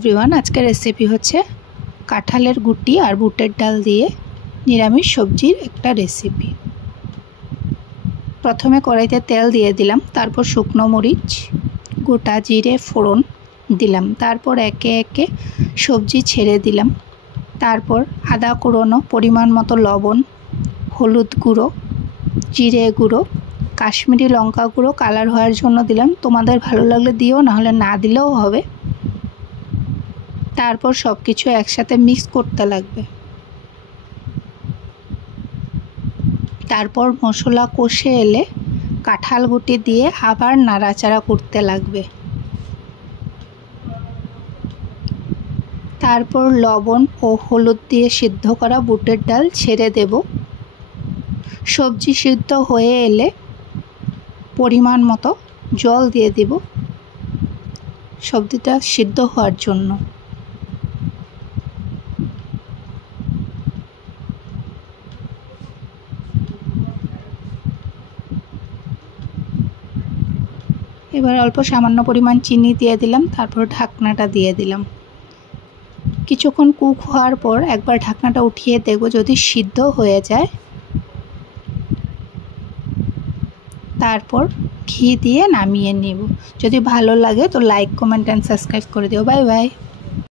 Everyone, আজকের recipe হচ্ছে কাঁঠালের গুটি আর বুটের ডাল দিয়ে নিরামিষ সবজির একটা রেসিপি। প্রথমে কড়াইতে তেল দিয়ে দিলাম, তারপর শুকনো মরিচ, গোটা জিরে ফোড়ন দিলাম, তারপর একে একে সবজি ছেড়ে দিলাম। তারপর আদা কুড়োনো, পরিমাণ মতো লবণ, হলুদ গুঁড়ো, জিরে গুঁড়ো, কাশ্মীরি লঙ্কা গুঁড়ো কালার হওয়ার জন্য দিলাম। তোমাদের ভালো লাগলে দিও, নাহলে না দিলেও হবে। তারপর সব কিছু একসাথে মিক্স করতে লাগবে। তারপর মশলা কষে এলে কাঁঠাল গুটি দিয়ে আবার নাড়াচাড়া করতে লাগবে। তারপর লবণ ও হলুদ দিয়ে সিদ্ধ করা বুটের ডাল ছেড়ে দেব। সবজি সিদ্ধ হয়ে এলে পরিমাণ মতো জল দিয়ে দেব সবজিটা সিদ্ধ হওয়ার জন্য। এবার অল্প সামান্য পরিমাণ চিনি দিয়ে দিলাম, তারপর ঢাকনাটা দিয়ে দিলাম। কিছুক্ষণ কুক হওয়ার পর একবার ঢাকনাটা উঠিয়ে দেখব, যদি সিদ্ধ হয়ে যায় তারপর ঘি দিয়ে নামিয়ে নেব। যদি ভালো লাগে তো লাইক, কমেন্ট অ্যান্ড সাবস্ক্রাইব করে দিও। Bye bye.